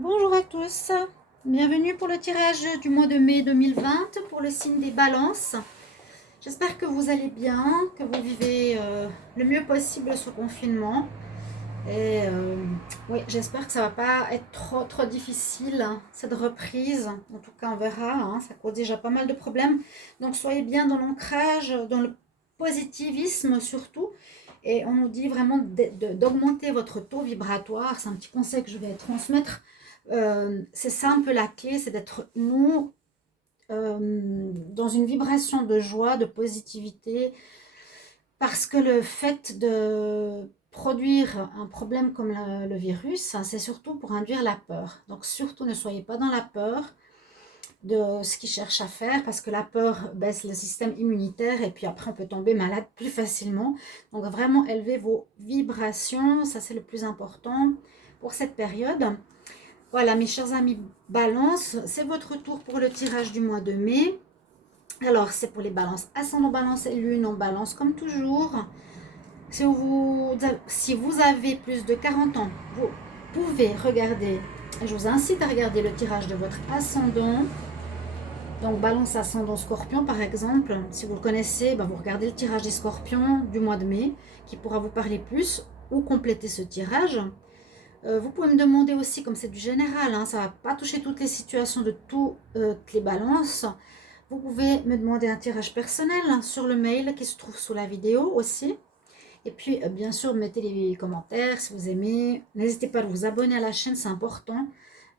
Bonjour à tous, bienvenue pour le tirage du mois de mai 2020 pour le signe des balances. J'espère que vous allez bien, que vous vivez le mieux possible ce confinement. Et oui, j'espère que ça va pas être trop difficile, hein, cette reprise. En tout cas, on verra, hein, ça cause déjà pas mal de problèmes. Donc soyez bien dans l'ancrage, dans le positivisme surtout. Et on nous dit vraiment d'augmenter votre taux vibratoire. C'est un petit conseil que je vais transmettre. C'est ça un peu la clé, c'est d'être nous dans une vibration de joie, de positivité, parce que le fait de produire un problème comme le virus, hein, c'est surtout pour induire la peur. Donc surtout ne soyez pas dans la peur de ce qu'ils cherchent à faire, parce que la peur baisse le système immunitaire et puis après on peut tomber malade plus facilement. Donc vraiment élevez vos vibrations, ça c'est le plus important pour cette période. Voilà, mes chers amis Balance, c'est votre tour pour le tirage du mois de mai. Alors, c'est pour les balances ascendant balance et lune en balance, comme toujours. Si vous avez plus de 40 ans, vous pouvez regarder, je vous incite à regarder le tirage de votre ascendant. Donc, balance ascendant scorpion, par exemple. Si vous le connaissez, vous regardez le tirage des scorpions du mois de mai, qui pourra vous parler plus, ou compléter ce tirage. Vous pouvez me demander aussi, comme c'est du général, hein, ça ne va pas toucher toutes les situations de toutes les balances. Vous pouvez me demander un tirage personnel, hein, sur le mail qui se trouve sous la vidéo aussi. Et puis, bien sûr, mettez les commentaires si vous aimez. N'hésitez pas à vous abonner à la chaîne, c'est important.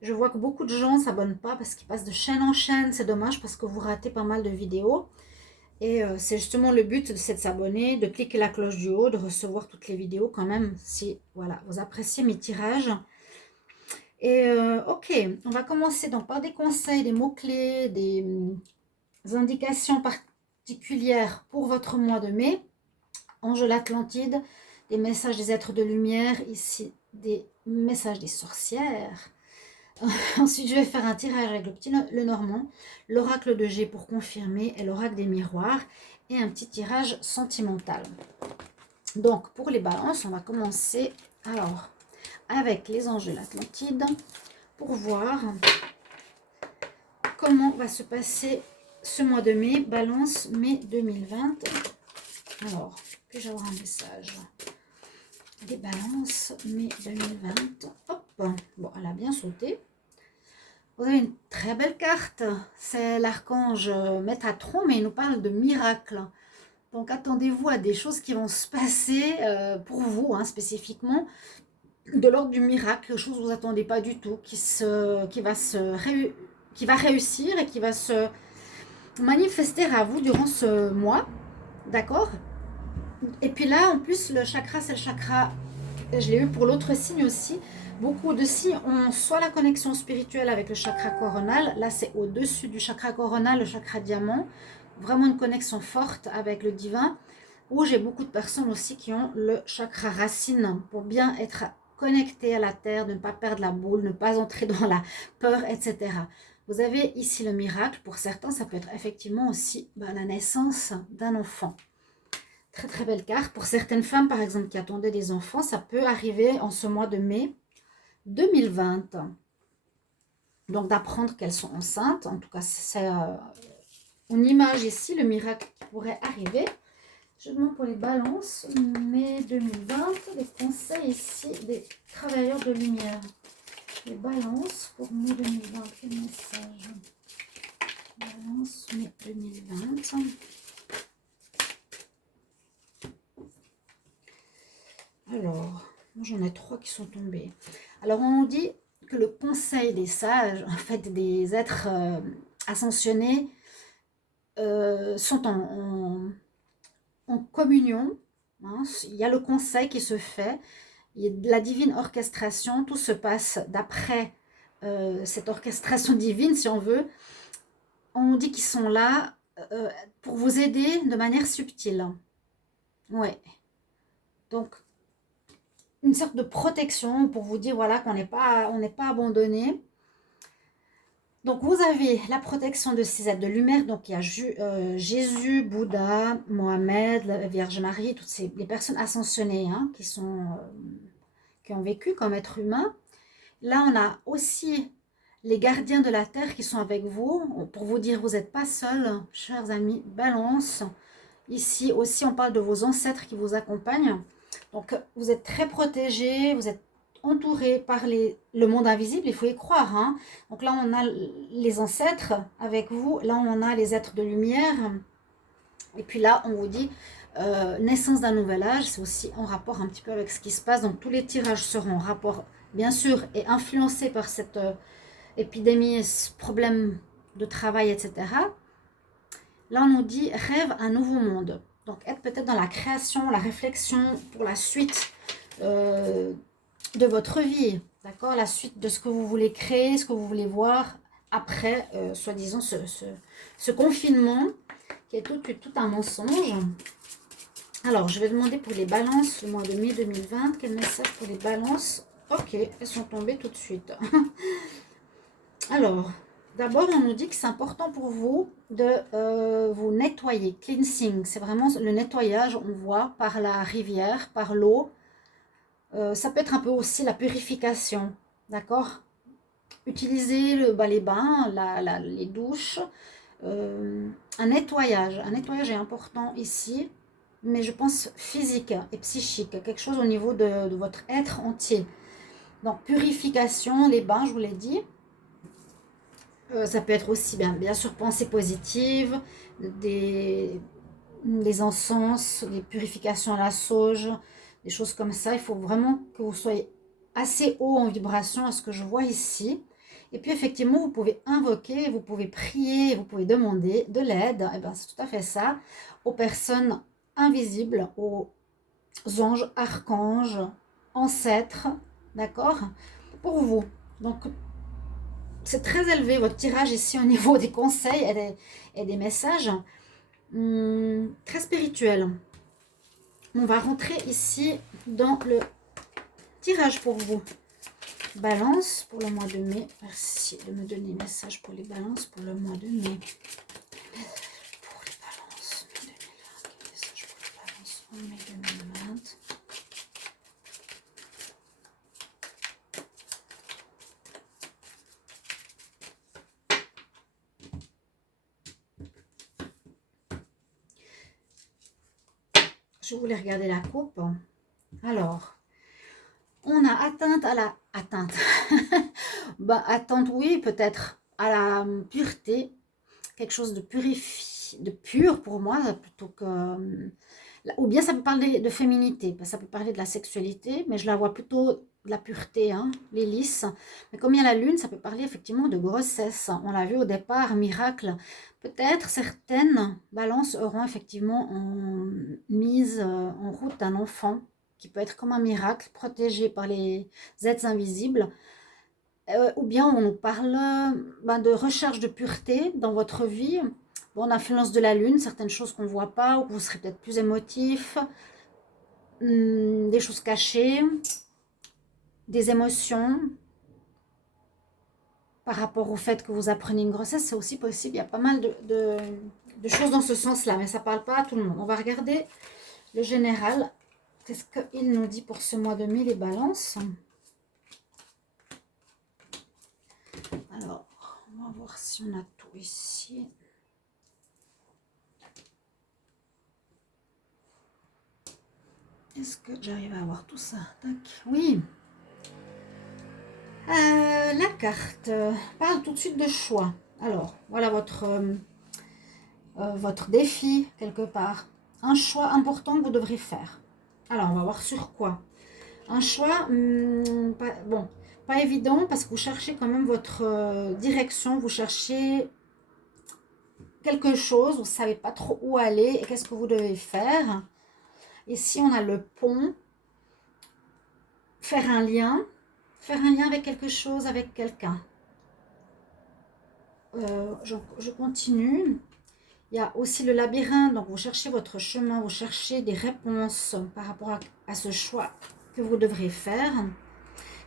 Je vois que beaucoup de gens ne s'abonnent pas parce qu'ils passent de chaîne en chaîne. C'est dommage parce que vous ratez pas mal de vidéos. Et c'est justement le but, c'est de s'abonner, de cliquer la cloche du haut, de recevoir toutes les vidéos quand même, si voilà, vous appréciez mes tirages. Et ok, on va commencer donc par des conseils, des mots-clés, des indications particulières pour votre mois de mai. Ange de l'Atlantide, des messages des êtres de lumière, ici des messages des sorcières. Ensuite, je vais faire un tirage avec le petit le normand, l'oracle de G pour confirmer et l'oracle des miroirs et un petit tirage sentimental. Donc, pour les balances, on va commencer alors avec les anges de l'Atlantide pour voir comment va se passer ce mois de mai, balance mai 2020. Alors, puis-je avoir un message des balances mai 2020. Hop, bon, elle a bien sauté. Vous avez une très belle carte, c'est l'archange Métatron, mais il nous parle de miracles. Donc attendez-vous à des choses qui vont se passer pour vous, hein, spécifiquement, de l'ordre du miracle, quelque chose que vous n'attendez pas du tout, qui va réussir et qui va se manifester à vous durant ce mois, d'accord? Et puis là, en plus, le chakra, c'est le chakra, je l'ai eu pour l'autre signe aussi. Beaucoup de signes ont soit la connexion spirituelle avec le chakra coronal, là c'est au-dessus du chakra coronal, le chakra diamant, vraiment une connexion forte avec le divin, ou j'ai beaucoup de personnes aussi qui ont le chakra racine pour bien être connecté à la terre, ne pas perdre la boule, ne pas entrer dans la peur, etc. Vous avez ici le miracle, pour certains ça peut être effectivement aussi la naissance d'un enfant. Très très belle carte. Pour certaines femmes par exemple qui attendaient des enfants, ça peut arriver en ce mois de mai 2020. Donc d'apprendre qu'elles sont enceintes, en tout cas c'est on image ici le miracle qui pourrait arriver. Je demande pour les balances, mai 2020, des conseils ici des travailleurs de lumière. Les balances pour mai 2020, quel message? Balance mai 2020. Alors, j'en ai 3 qui sont tombés. Alors on dit que le conseil des sages, en fait des êtres ascensionnés, sont en communion, hein. Il y a le conseil qui se fait, il y a de la divine orchestration, tout se passe d'après cette orchestration divine, si on veut. On dit qu'ils sont là pour vous aider de manière subtile. Ouais. Donc, une sorte de protection pour vous dire voilà qu'on n'est pas abandonné. Donc vous avez la protection de ces êtres de lumière, donc il y a Jésus, Bouddha, Mohamed, la Vierge Marie, toutes les personnes ascensionnées, hein, qui ont vécu comme êtres humains. Là, on a aussi les gardiens de la terre qui sont avec vous pour vous dire vous n'êtes pas seul, chers amis. Balance. Ici aussi, on parle de vos ancêtres qui vous accompagnent. Donc, vous êtes très protégés, vous êtes entourés par le monde invisible, il faut y croire. Hein. Donc là, on a les ancêtres avec vous. Là, on a les êtres de lumière. Et puis là, on vous dit naissance d'un nouvel âge. C'est aussi en rapport un petit peu avec ce qui se passe. Donc, tous les tirages seront en rapport, bien sûr, et influencés par cette épidémie, ce problème de travail, etc. Là, on nous dit rêve un nouveau monde. Donc, être peut-être dans la création, la réflexion pour la suite de votre vie. D'accord? La suite de ce que vous voulez créer, ce que vous voulez voir après, soi-disant, ce confinement qui est tout un mensonge. Alors, je vais demander pour les balances, le mois de mai 2020. Quel message pour les balances? Ok, elles sont tombées tout de suite. Alors, d'abord, on nous dit que c'est important pour vous de vous nettoyer. Cleansing, c'est vraiment le nettoyage, on voit, par la rivière, par l'eau. Ça peut être un peu aussi la purification, d'accord? Utiliser les bains, les douches. Un nettoyage est important ici, mais je pense physique et psychique, quelque chose au niveau de votre être entier. Donc, purification, les bains, je vous l'ai dit. Ça peut être aussi bien sûr pensées positives, des encens, des purifications à la sauge, des choses comme ça. Il faut vraiment que vous soyez assez haut en vibration à ce que je vois ici. Et puis effectivement, vous pouvez invoquer, vous pouvez prier, vous pouvez demander de l'aide. Et bien, c'est tout à fait ça. Aux personnes invisibles, aux anges, archanges, ancêtres, d'accord? Pour vous. Donc, c'est très élevé votre tirage ici au niveau des conseils et des messages. Très spirituel. On va rentrer ici dans le tirage pour vous. Balance pour le mois de mai. Merci de me donner message pour les balances pour le mois de mai. Pour les balances, mai 2020. Message pour les balances en mai 2020. Je voulais regarder la coupe. Alors, on a atteinte à la... Atteinte. Attente, oui, peut-être à la pureté. Quelque chose de purifié, de pur pour moi, plutôt que... Ou bien ça peut parler de féminité, ça peut parler de la sexualité, mais je la vois plutôt de la pureté, hein, les lys. Mais comme il y a la lune, ça peut parler effectivement de grossesse. On l'a vu au départ, miracle. Peut-être certaines balances auront effectivement mise en route un enfant qui peut être comme un miracle, protégé par les êtres invisibles. Ou bien on nous parle de recherche de pureté dans votre vie. Bon, l'influence de la lune, certaines choses qu'on ne voit pas, ou que vous serez peut-être plus émotif, des choses cachées, des émotions par rapport au fait que vous apprenez une grossesse, c'est aussi possible. Il y a pas mal de choses dans ce sens-là, mais ça ne parle pas à tout le monde. On va regarder le général. Qu'est-ce qu'il nous dit pour ce mois de mai, les balances? Alors, on va voir si on a tout ici. Est-ce que j'arrive à avoir tout ça? Tac. Oui. La carte parle tout de suite de choix. Alors, voilà votre défi, quelque part. Un choix important que vous devrez faire. Alors, on va voir sur quoi. Un choix, pas évident, parce que vous cherchez quand même votre direction. Vous cherchez quelque chose, vous ne savez pas trop où aller et qu'est-ce que vous devez faire. Ici, on a le pont. Faire un lien avec quelque chose, avec quelqu'un. Je continue. Il y a aussi le labyrinthe, donc vous cherchez votre chemin, vous cherchez des réponses par rapport à ce choix que vous devrez faire,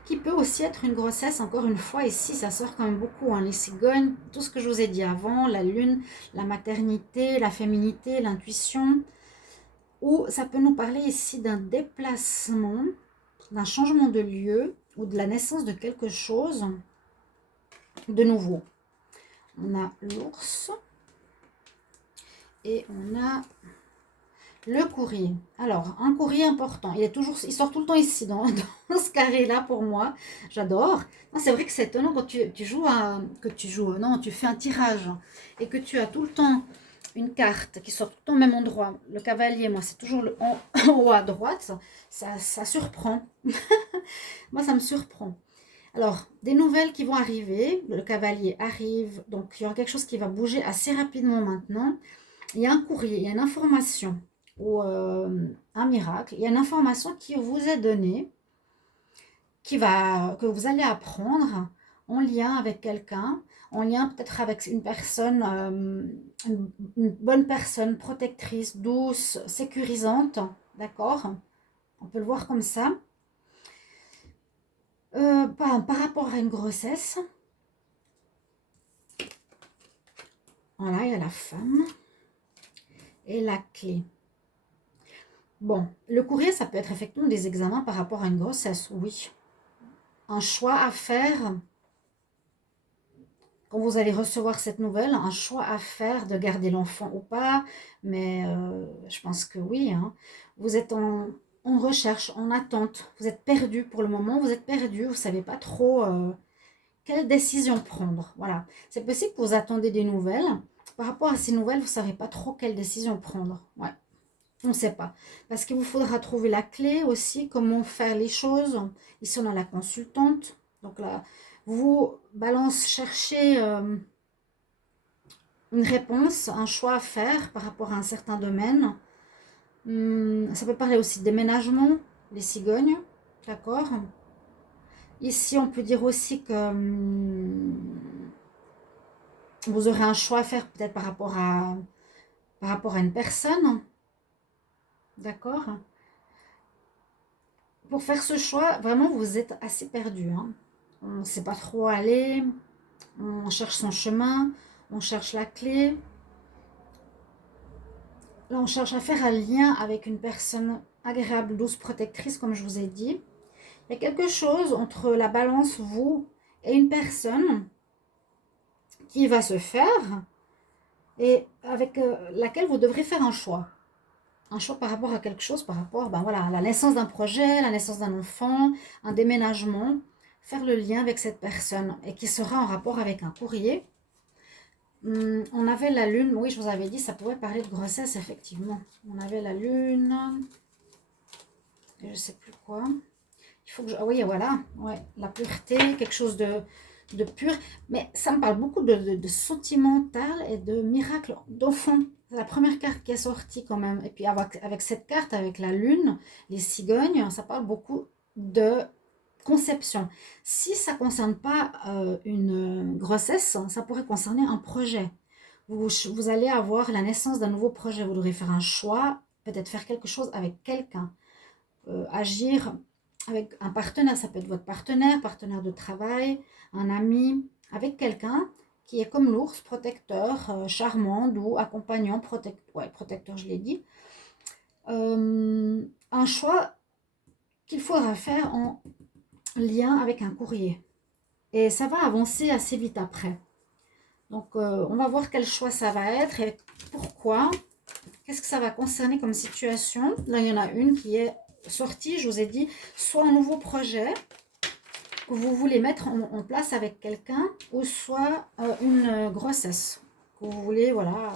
qui peut aussi être une grossesse, encore une fois, ici ça sort quand même beaucoup, hein, les cigognes, tout ce que je vous ai dit avant, la lune, la maternité, la féminité, l'intuition, ou ça peut nous parler ici d'un déplacement, d'un changement de lieu, ou de la naissance de quelque chose de nouveau. On a l'ours et on a le courrier. Alors, un courrier important. Il sort tout le temps ici, dans ce carré-là pour moi. J'adore. C'est vrai que c'est étonnant quand tu fais un tirage et que tu as tout le temps une carte qui sort tout le temps au même endroit. Le cavalier, moi, c'est toujours en haut à droite. Ça surprend. Moi, ça me surprend. Alors, des nouvelles qui vont arriver. Le cavalier arrive. Donc, il y aura quelque chose qui va bouger assez rapidement maintenant. Il y a un courrier, il y a une information ou un miracle. Il y a une information qui vous est donnée, que vous allez apprendre en lien avec quelqu'un, en lien peut-être avec une personne, une bonne personne, protectrice, douce, sécurisante. D'accord? On peut le voir comme ça. Par rapport à une grossesse. Voilà, il y a la femme et la clé. Bon, le courrier, ça peut être effectivement des examens par rapport à une grossesse, oui. Un choix à faire quand vous allez recevoir cette nouvelle, un choix à faire de garder l'enfant ou pas, mais je pense que oui, hein. Vous êtes en recherche, en attente, vous êtes perdu pour le moment, vous êtes perdu, vous ne savez pas trop quelle décision prendre. Voilà, c'est possible que vous attendez des nouvelles. Par rapport à ces nouvelles, vous ne savez pas trop quelle décision prendre. Ouais. On ne sait pas. Parce qu'il vous faudra trouver la clé aussi, comment faire les choses. Ici, on a la consultante. Donc là, vous, balance, cherchez une réponse, un choix à faire par rapport à un certain domaine. Ça peut parler aussi de déménagement, les cigognes. D'accord? Ici, on peut dire aussi que vous aurez un choix à faire peut-être par rapport à une personne. D'accord? Pour faire ce choix, vraiment, vous êtes assez perdu, hein. On ne sait pas trop aller, on cherche son chemin, on cherche la clé. Là, on cherche à faire un lien avec une personne agréable, douce, protectrice, comme je vous ai dit. Il y a quelque chose entre la balance, vous, et une personne qui va se faire et avec laquelle vous devrez faire un choix. Un choix par rapport à quelque chose, par rapport voilà, à la naissance d'un projet, la naissance d'un enfant, un déménagement. Faire le lien avec cette personne et qui sera en rapport avec un courrier. On avait la lune, oui, je vous avais dit, ça pourrait parler de grossesse, effectivement. On avait la lune, et je ne sais plus quoi. Il faut que ah oui, voilà, ouais, la pureté, quelque chose de pur. Mais ça me parle beaucoup de sentimental et de miracle d'enfant. C'est la première carte qui est sortie quand même. Et puis avec cette carte, avec la lune, les cigognes, ça parle beaucoup de conception. Si ça ne concerne pas une grossesse, ça pourrait concerner un projet. Vous allez avoir la naissance d'un nouveau projet. Vous devrez faire un choix, peut-être faire quelque chose avec quelqu'un, agir avec un partenaire. Ça peut être votre partenaire, partenaire de travail, un ami, avec quelqu'un qui est comme l'ours, protecteur, charmant, doux, accompagnant, protecteur, je l'ai dit. Un choix qu'il faudra faire en lien avec un courrier. Et ça va avancer assez vite après. Donc, on va voir quel choix ça va être et pourquoi. Qu'est-ce que ça va concerner comme situation? Là, il y en a une qui est sortie, je vous ai dit, soit un nouveau projet que vous voulez mettre en place avec quelqu'un, ou soit une grossesse que vous voulez, voilà,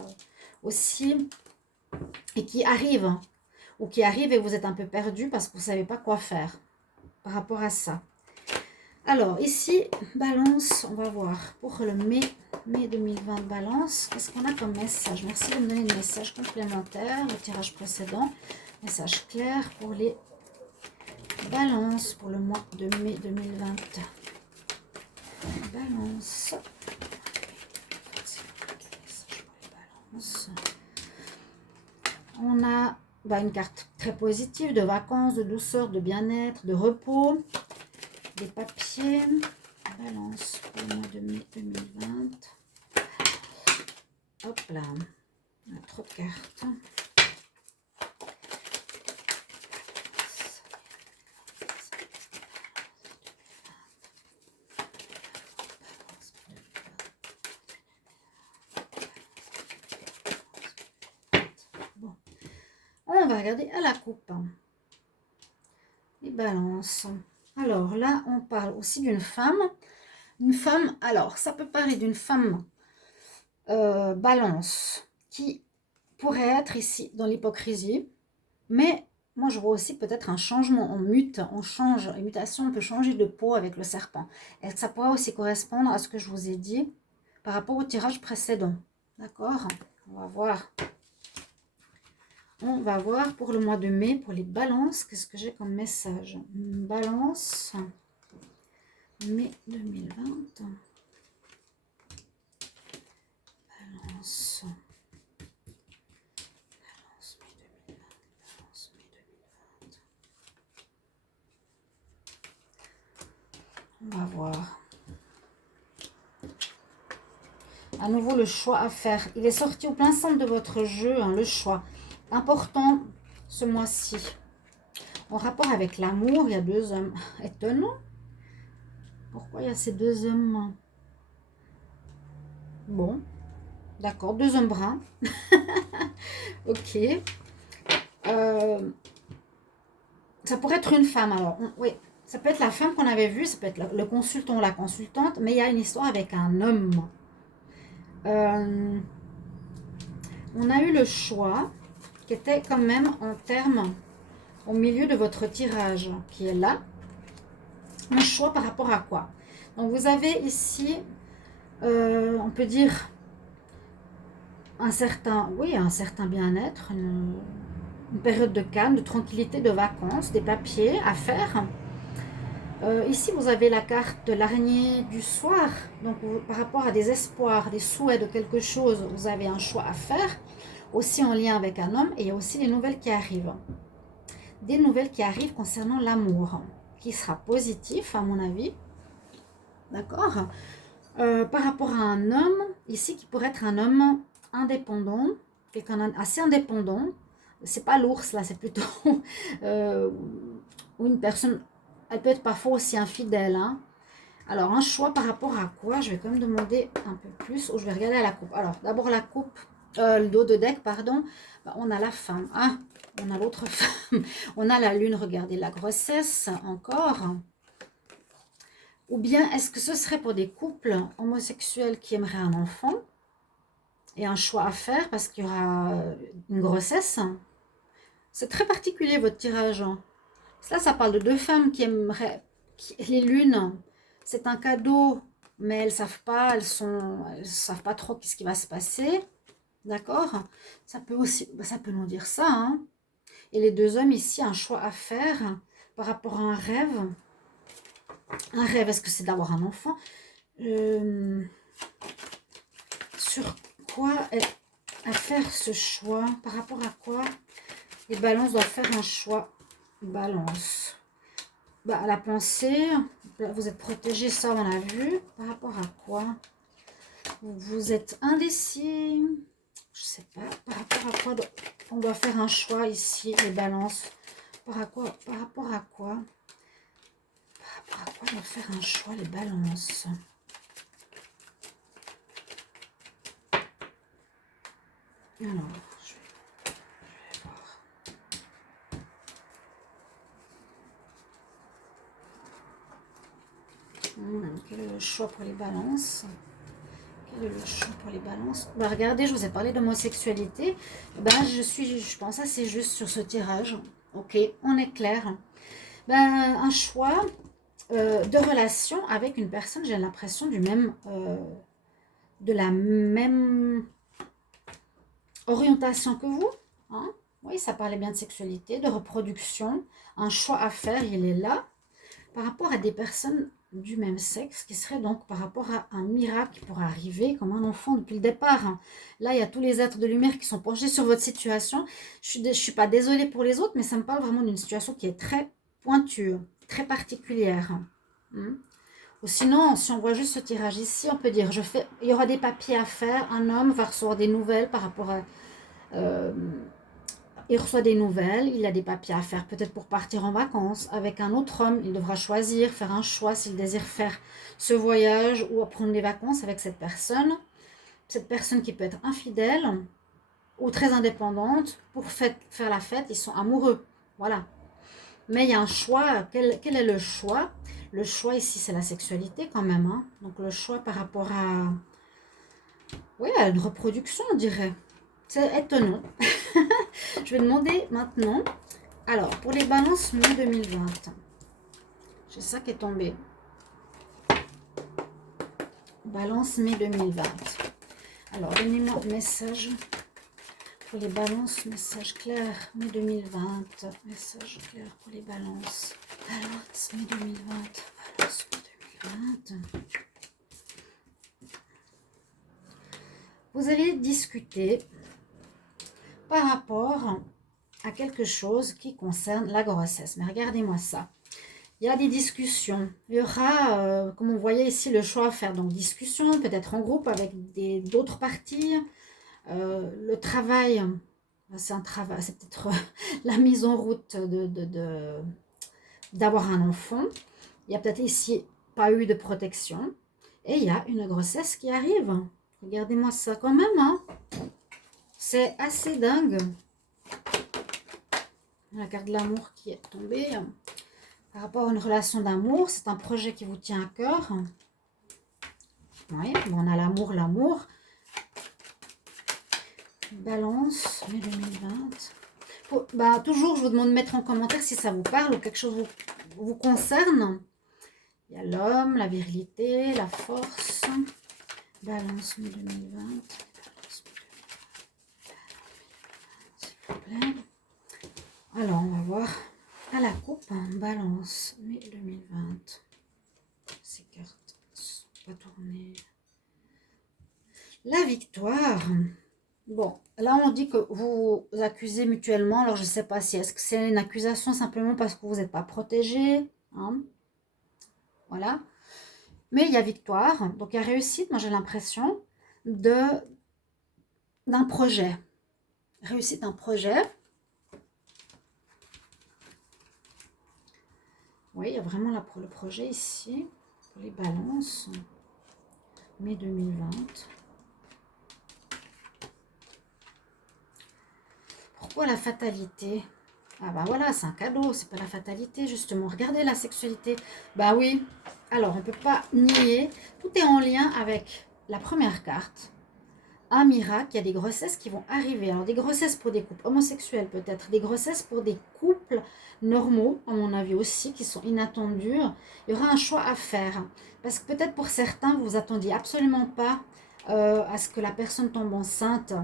aussi, et qui arrive, ou qui arrive et vous êtes un peu perdu parce que vous ne savez pas quoi faire par rapport à ça. Alors, ici, balance, on va voir pour le mai 2020, balance. Qu'est-ce qu'on a comme message? Merci de me donner des messages complémentaires. Le tirage précédent, message clair pour les balances pour le mois de mai 2020. Balance. On a une carte très positive de vacances, de douceur, de bien-être, de repos. Des papiers, balance pour le mois de mai 2020. Hop là, on a trop de cartes. regarder à la coupe. Les balances. Alors là, on parle aussi d'une femme. Une femme, alors, ça peut parler d'une femme balance qui pourrait être ici dans l'hypocrisie. Mais moi, je vois aussi peut-être un changement. On mute, on change. Une mutation, on peut changer de peau avec le serpent. Et ça pourrait aussi correspondre à ce que je vous ai dit par rapport au tirage précédent. D'accord? On va voir. On va voir pour le mois de mai, pour les balances, qu'est-ce que j'ai comme message. Balance, mai 2020. Balance. Balance, mai 2020. Balance, mai 2020. On va voir. À nouveau, le choix à faire. Il est sorti au plein centre de votre jeu, hein, le choix. Important ce mois-ci. En rapport avec l'amour, il y a deux hommes. Étonnant. Pourquoi il y a ces deux hommes? Bon, d'accord, deux hommes bruns. Ok. Ça pourrait être une femme, alors. Oui, ça peut être la femme qu'on avait vue, ça peut être le consultant ou la consultante, mais il y a une histoire avec un homme. On a eu le choix qui était quand même en termes au milieu de votre tirage qui est là. Un choix par rapport à quoi? Donc vous avez ici, on peut dire un certain bien-être, une période de calme, de tranquillité, de vacances, des papiers à faire. Ici, vous avez la carte de l'araignée du soir. Donc, par rapport à des espoirs, des souhaits de quelque chose, vous avez un choix à faire. Aussi en lien avec un homme. Et il y a aussi les nouvelles qui arrivent. Des nouvelles qui arrivent concernant l'amour. Qui sera positif, à mon avis. D'accord? Par rapport à un homme, ici, qui pourrait être un homme indépendant. Quelqu'un assez indépendant. C'est pas l'ours, là, c'est plutôt une personne. Elle peut être parfois aussi infidèle. Hein. Alors, un choix par rapport à quoi? Je vais quand même demander un peu plus. Ou je vais regarder à la coupe. Alors, d'abord la coupe, le dos de deck, pardon. Ben, on a la femme. Ah, on a l'autre femme. On a la lune, regardez, la grossesse encore. Ou bien, est-ce que ce serait pour des couples homosexuels qui aimeraient un enfant? Et un choix à faire parce qu'il y aura une grossesse. C'est très particulier, votre tirage. Ça parle de deux femmes qui aimeraient... les lunes, c'est un cadeau, mais elles savent pas, elles savent pas trop qu'est-ce qui va se passer. D'accord? Ça peut aussi, ça peut nous dire ça. Hein. Et les deux hommes ici, un choix à faire par rapport à un rêve. Un rêve, est-ce que c'est d'avoir un enfant? Sur quoi à faire ce choix? Par rapport à quoi les balances doivent faire un choix? Balance. Bah, la pensée, vous êtes protégé, ça on a vu. Par rapport à quoi? Vous êtes indécis. Je sais pas. Par rapport à quoi on doit faire un choix ici, les balances? Par rapport à quoi? Par rapport à quoi on doit faire un choix, les balances? Alors, je vais voir. Quel est le choix pour les balances? Quel est le choix pour les balances? Bah, regardez, je vous ai parlé d'homosexualité. Ben, je pense assez juste sur ce tirage. Ok, on est clair. Ben, un choix de relation avec une personne, j'ai l'impression de la même orientation que vous. Hein? Oui, ça parlait bien de sexualité, de reproduction. Un choix à faire, il est là. Par rapport à des personnes du même sexe, qui serait donc par rapport à un miracle qui pourrait arriver comme un enfant depuis le départ. Hein. Là, il y a tous les êtres de lumière qui sont penchés sur votre situation. Je ne suis pas désolée pour les autres, mais ça me parle vraiment d'une situation qui est très pointue, très particulière. Ou sinon, si on voit juste ce tirage ici, on peut dire, il y aura des papiers à faire, un homme va recevoir des nouvelles par rapport à... il reçoit des nouvelles, il a des papiers à faire peut-être pour partir en vacances avec un autre homme. Il devra choisir, faire un choix s'il désire faire ce voyage ou prendre des vacances avec cette personne. Cette personne qui peut être infidèle. ou très indépendantes pour faire la fête, ils sont amoureux. Voilà. Mais il y a un choix. Quel est le choix? Le choix ici, c'est la sexualité quand même. Hein. Donc le choix par rapport à, oui, à une reproduction, on dirait. C'est étonnant. Je vais demander maintenant. Alors, pour les balances mai 2020, j'ai ça qui est tombé. Balance mai 2020. Alors, donnez-moi un message pour les balances, message clair, mai 2020. Message clair pour les balances. Balance mai 2020. Balance mai 2020. Vous allez discuter par rapport à quelque chose qui concerne la grossesse. Mais regardez-moi ça. Il y a des discussions. Il y aura, comme on voyait ici, le choix à faire. Donc, discussion, peut-être en groupe avec d'autres parties. Le travail, c'est un travail, c'est peut-être la mise en route d'avoir un enfant. Il y a peut-être ici pas eu de protection. Et il y a une grossesse qui arrive. Regardez-moi ça quand même. Hein. C'est assez dingue. La carte de l'amour qui est tombée. Par rapport à une relation d'amour, c'est un projet qui vous tient à cœur. Oui, on a l'amour, l'amour. Balance, mai 2020. Bah, toujours, je vous demande de mettre en commentaire si ça vous parle ou quelque chose vous concerne. Il y a l'homme, la virilité, la force. Balance, mai 2020. S'il vous plaît. Alors, on va voir. À la coupe, balance, mai 2020. Ces cartes ne sont pas tournées. La victoire. Bon, là on dit que vous vous accusez mutuellement. Alors je ne sais pas si est-ce que c'est une accusation simplement parce que vous n'êtes pas protégé. Hein, voilà. Mais il y a victoire. Donc il y a réussite, moi j'ai l'impression, d'un projet. Réussite d'un projet. Oui, il y a vraiment le projet ici. Pour les balances. Mai 2020. Pourquoi la fatalité? Ah bah voilà, c'est un cadeau, c'est pas la fatalité justement. Regardez la sexualité. Bah oui, alors on ne peut pas nier, tout est en lien avec la première carte. Un miracle, il y a des grossesses qui vont arriver. Alors des grossesses pour des couples homosexuels peut-être, des grossesses pour des couples normaux, à mon avis aussi, qui sont inattendus. Il y aura un choix à faire. Parce que peut-être pour certains, vous attendiez absolument pas à ce que la personne tombe enceinte.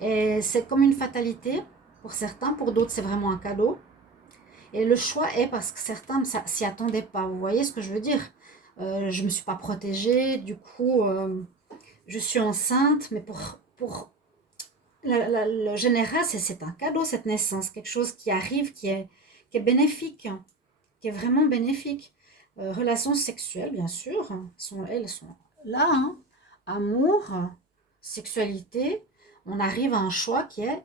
Et c'est comme une fatalité pour certains, pour d'autres c'est vraiment un cadeau. Et le choix est parce que certains ne s'y attendaient pas. Vous voyez ce que je veux dire? Je ne me suis pas protégée, du coup je suis enceinte, mais pour le général, c'est un cadeau cette naissance, quelque chose qui arrive, qui est bénéfique, qui est vraiment bénéfique. Relations sexuelles, bien sûr, elles sont là, hein. Amour, sexualité, on arrive à un choix qui est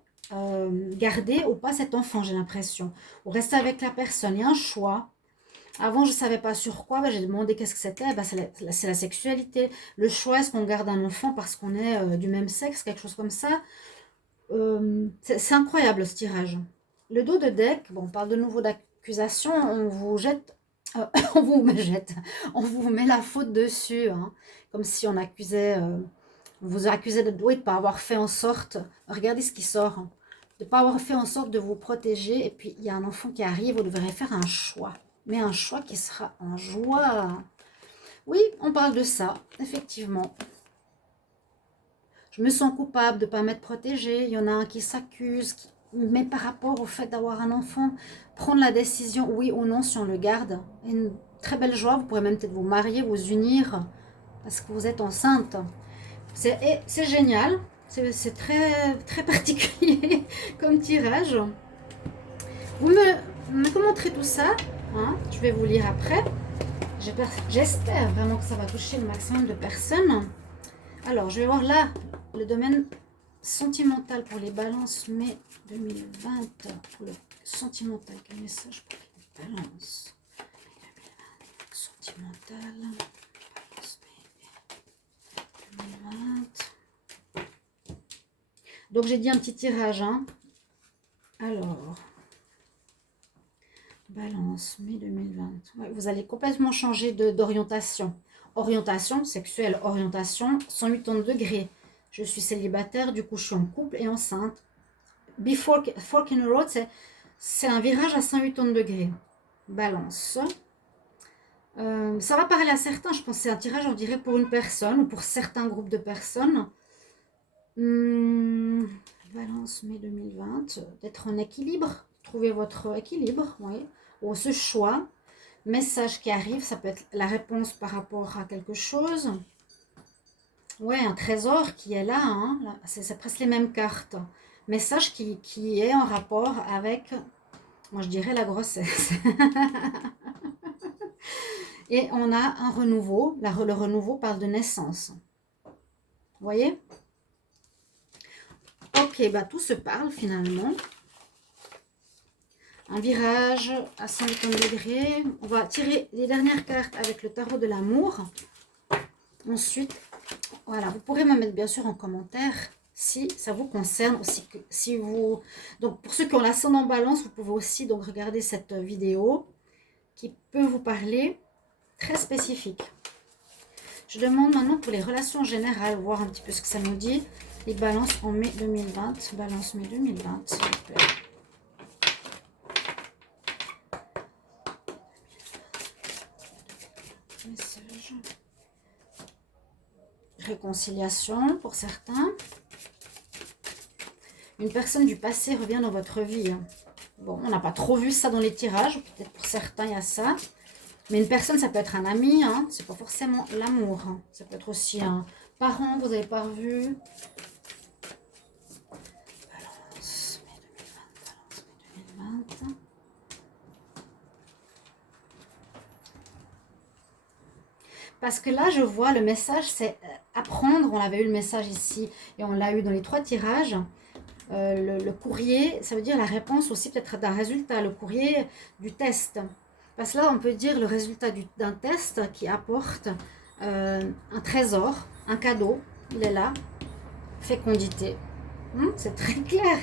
garder ou pas cet enfant, j'ai l'impression. Ou rester avec la personne, il y a un choix. Avant, je ne savais pas sur quoi, j'ai demandé qu'est-ce que c'était. C'est la sexualité. Le choix, est-ce qu'on garde un enfant parce qu'on est du même sexe, quelque chose comme ça. C'est incroyable ce tirage. Le dos de deck, bon, on parle de nouveau d'accusation, on vous jette, on vous jette, on vous met la faute dessus, hein, comme si on accusait, on vous accusait de ne pas avoir fait en sorte, regardez ce qui sort, hein, de ne pas avoir fait en sorte de vous protéger, et puis il y a un enfant qui arrive, vous devrez faire un choix, mais un choix qui sera en joie. Oui, on parle de ça, effectivement. Je me sens coupable de ne pas m'être protégée. Il y en a un qui s'accuse. Mais par rapport au fait d'avoir un enfant, prendre la décision, oui ou non, si on le garde, une très belle joie. Vous pourrez même peut-être vous marier, vous unir, parce que vous êtes enceinte. C'est génial. C'est très, très particulier comme tirage. Vous me commenterez tout ça. Hein, je vais vous lire après. J'espère vraiment que ça va toucher le maximum de personnes. Alors, je vais voir là le domaine sentimental pour les balances mai 2020. Pour le sentimental, quel message pour les balances? Sentimental, balance mai 2020. Donc, j'ai dit un petit tirage. Hein. Alors, Balance, mai 2020. Ouais, vous allez complètement changer d'orientation. Orientation sexuelle, orientation 180 degrés. Je suis célibataire, du coup, je suis en couple et enceinte. Before Fork in the Road, c'est un virage à 180 degrés. Balance. Ça va parler à certains, je pense que c'est un tirage, on dirait, pour une personne ou pour certains groupes de personnes. Balance, mai 2020, d'être en équilibre, trouver votre équilibre, oui, ou ce choix. Message qui arrive, ça peut être la réponse par rapport à quelque chose. Ouais, un trésor qui est là, hein, c'est presque les mêmes cartes. Message qui est en rapport avec, moi je dirais, la grossesse. Et on a un renouveau. Le renouveau parle de naissance. Vous voyez? Ok, bah tout se parle finalement. Un virage à 180 degrés. On va tirer les dernières cartes avec le tarot de l'amour. Ensuite, voilà, vous pourrez me mettre bien sûr en commentaire si ça vous concerne. Aussi, si vous... Donc pour ceux qui ont l'ascendant balance, vous pouvez aussi donc regarder cette vidéo qui peut vous parler. Très spécifique. Je demande maintenant pour les relations générales, voir un petit peu ce que ça nous dit. Les balances en mai 2020. Balance mai 2020, s'il vous plaît. Message. Réconciliation pour certains. Une personne du passé revient dans votre vie. Bon, on n'a pas trop vu ça dans les tirages. Peut-être pour certains, il y a ça. Mais une personne, ça peut être un ami, hein. C'est pas forcément l'amour. Hein. Ça peut être aussi un parent que vous n'avez pas revu. Balance, mai 2020. Parce que là, je vois le message, c'est apprendre. On avait eu le message ici et on l'a eu dans les 3 tirages. Le courrier, ça veut dire la réponse aussi peut-être d'un résultat. Le courrier du test. Parce que là, on peut dire le résultat d'un test qui apporte un trésor, un cadeau. Il est là. Fécondité. C'est très clair.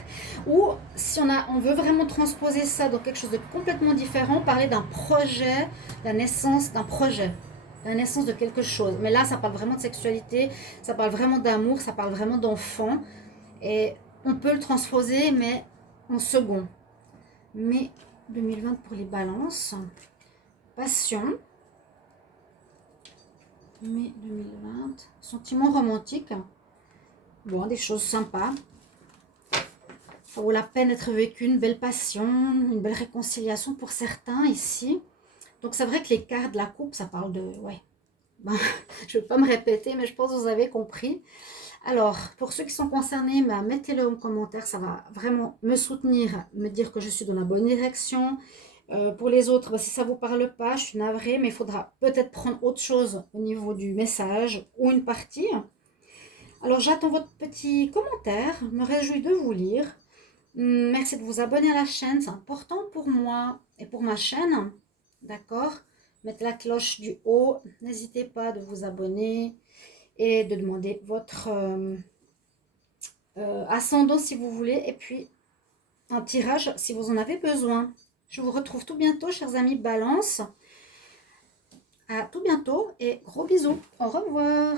Ou si on veut vraiment transposer ça dans quelque chose de complètement différent, parler d'un projet, la naissance d'un projet, la naissance de quelque chose. Mais là, ça parle vraiment de sexualité, ça parle vraiment d'amour, ça parle vraiment d'enfant. Et on peut le transposer, mais en second. Mai 2020 pour les balances. Passion. Mai 2020. Sentiment romantique. Bon, des choses sympas. Ça vaut la peine d'être vécu, une belle passion, une belle réconciliation pour certains ici. Donc c'est vrai que les cartes de la coupe, ça parle de... Ouais, ben, je ne vais pas me répéter, mais je pense que vous avez compris. Alors, pour ceux qui sont concernés, ben, mettez-le en commentaire, ça va vraiment me soutenir, me dire que je suis dans la bonne direction. Pour les autres, ben, si ça ne vous parle pas, je suis navrée, mais il faudra peut-être prendre autre chose au niveau du message ou une partie. Alors, j'attends votre petit commentaire, je me réjouis de vous lire. Merci de vous abonner à la chaîne, c'est important pour moi et pour ma chaîne. D'accord? Mettez la cloche du haut, n'hésitez pas de vous abonner et de demander votre ascendant si vous voulez. Et puis, un tirage si vous en avez besoin. Je vous retrouve tout bientôt, chers amis Balance. À tout bientôt et gros bisous. Au revoir.